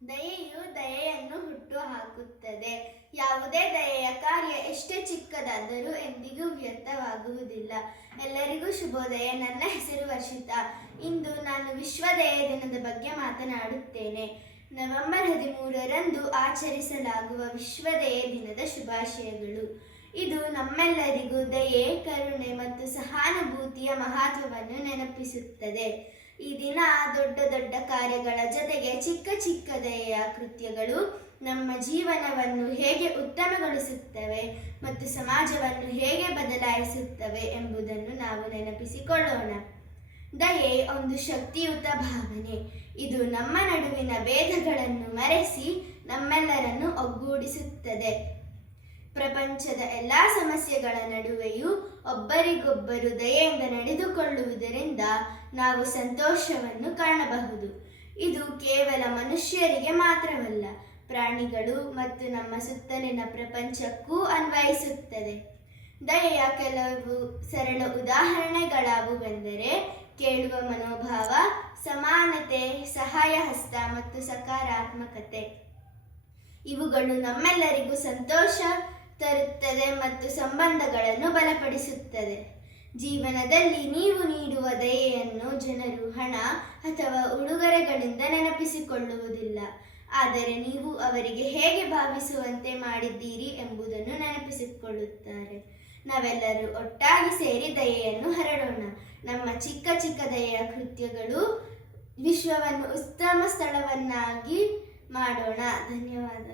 ದಯೆಯು ದಯೆಯನ್ನು ಹುಟ್ಟುಹಾಕುತ್ತದೆ. ಯಾವುದೇ ದಯೆಯ ಕಾರ್ಯ ಎಷ್ಟೇ ಚಿಕ್ಕದಾದರೂ ಎಂದಿಗೂ ವ್ಯರ್ಥವಾಗುವುದಿಲ್ಲ. ಎಲ್ಲರಿಗೂ ಶುಭೋದಯ. ನನ್ನ ಹೆಸರು ವರ್ಷಿತಾ. ಇಂದು ನಾನು ವಿಶ್ವ ದಯೆ ದಿನದ ಬಗ್ಗೆ ಮಾತನಾಡುತ್ತೇನೆ. ನವೆಂಬರ್ 13ರಂದು ಆಚರಿಸಲಾಗುವ ವಿಶ್ವ ದಯೆ ದಿನದ ಶುಭಾಶಯಗಳು. ಇದು ನಮ್ಮೆಲ್ಲರಿಗೂ ದಯೆ, ಕರುಣೆ ಮತ್ತು ಸಹಾನುಭೂತಿಯ ಮಹತ್ವವನ್ನು ನೆನಪಿಸುತ್ತದೆ. ಈ ದಿನ ದೊಡ್ಡ ದೊಡ್ಡ ಕಾರ್ಯಗಳ ಜೊತೆಗೆ ಚಿಕ್ಕ ಚಿಕ್ಕ ದಯೆಯ ಕೃತ್ಯಗಳು ನಮ್ಮ ಜೀವನವನ್ನು ಹೇಗೆ ಉತ್ತಮಗೊಳಿಸುತ್ತವೆ ಮತ್ತು ಸಮಾಜವನ್ನು ಹೇಗೆ ಬದಲಾಯಿಸುತ್ತವೆ ಎಂಬುದನ್ನು ನಾವು ನೆನಪಿಸಿಕೊಳ್ಳೋಣ. ದಯೆ ಒಂದು ಶಕ್ತಿಯುತ ಭಾವನೆ. ಇದು ನಮ್ಮ ನಡುವಿನ ಭೇದಗಳನ್ನು ಮರೆಸಿ ನಮ್ಮೆಲ್ಲರನ್ನು ಒಗ್ಗೂಡಿಸುತ್ತದೆ. ಪ್ರಪಂಚದ ಎಲ್ಲ ಸಮಸ್ಯೆಗಳ ನಡುವೆಯೂ ಒಬ್ಬರಿಗೊಬ್ಬರು ದಯೆಯಿಂದ ನಡೆದುಕೊಳ್ಳುವುದರಿಂದ ನಾವು ಸಂತೋಷವನ್ನು ಕಾಣಬಹುದು. ಇದು ಕೇವಲ ಮನುಷ್ಯರಿಗೆ ಮಾತ್ರವಲ್ಲ, ಪ್ರಾಣಿಗಳು ಮತ್ತು ನಮ್ಮ ಸುತ್ತಲಿನ ಪ್ರಪಂಚಕ್ಕೂ ಅನ್ವಯಿಸುತ್ತದೆ. ದಯೆಯ ಕೆಲವು ಸರಳ ಉದಾಹರಣೆಗಳಾವುವೆಂದರೆ ಕೇಳುವ ಮನೋಭಾವ, ಸಮಾನತೆ, ಸಹಾಯ ಹಸ್ತ ಮತ್ತು ಸಕಾರಾತ್ಮಕತೆ. ಇವುಗಳು ನಮ್ಮೆಲ್ಲರಿಗೂ ಸಂತೋಷ ತರುತ್ತದೆ ಮತ್ತು ಸಂಬಂಧಗಳನ್ನು ಬಲಪಡಿಸುತ್ತದೆ. ಜೀವನದಲ್ಲಿ ನೀವು ನೀಡುವ ದಯೆಯನ್ನು ಜನರು ಹಣ ಅಥವಾ ಉಡುಗೊರೆಗಳಿಂದ ನೆನಪಿಸಿಕೊಳ್ಳುವುದಿಲ್ಲ, ಆದರೆ ನೀವು ಅವರಿಗೆ ಹೇಗೆ ಭಾವಿಸುವಂತೆ ಮಾಡಿದ್ದೀರಿ ಎಂಬುದನ್ನು ನೆನಪಿಸಿಕೊಳ್ಳುತ್ತಾರೆ. ನಾವೆಲ್ಲರೂ ಒಟ್ಟಾಗಿ ಸೇರಿ ದಯೆಯನ್ನು ಹರಡೋಣ. ನಮ್ಮ ಚಿಕ್ಕ ಚಿಕ್ಕ ದಯೆಯ ಕೃತ್ಯಗಳು ವಿಶ್ವವನ್ನು ಉತ್ತಮ ಸ್ಥಳವನ್ನಾಗಿ ಮಾಡೋಣ. ಧನ್ಯವಾದ.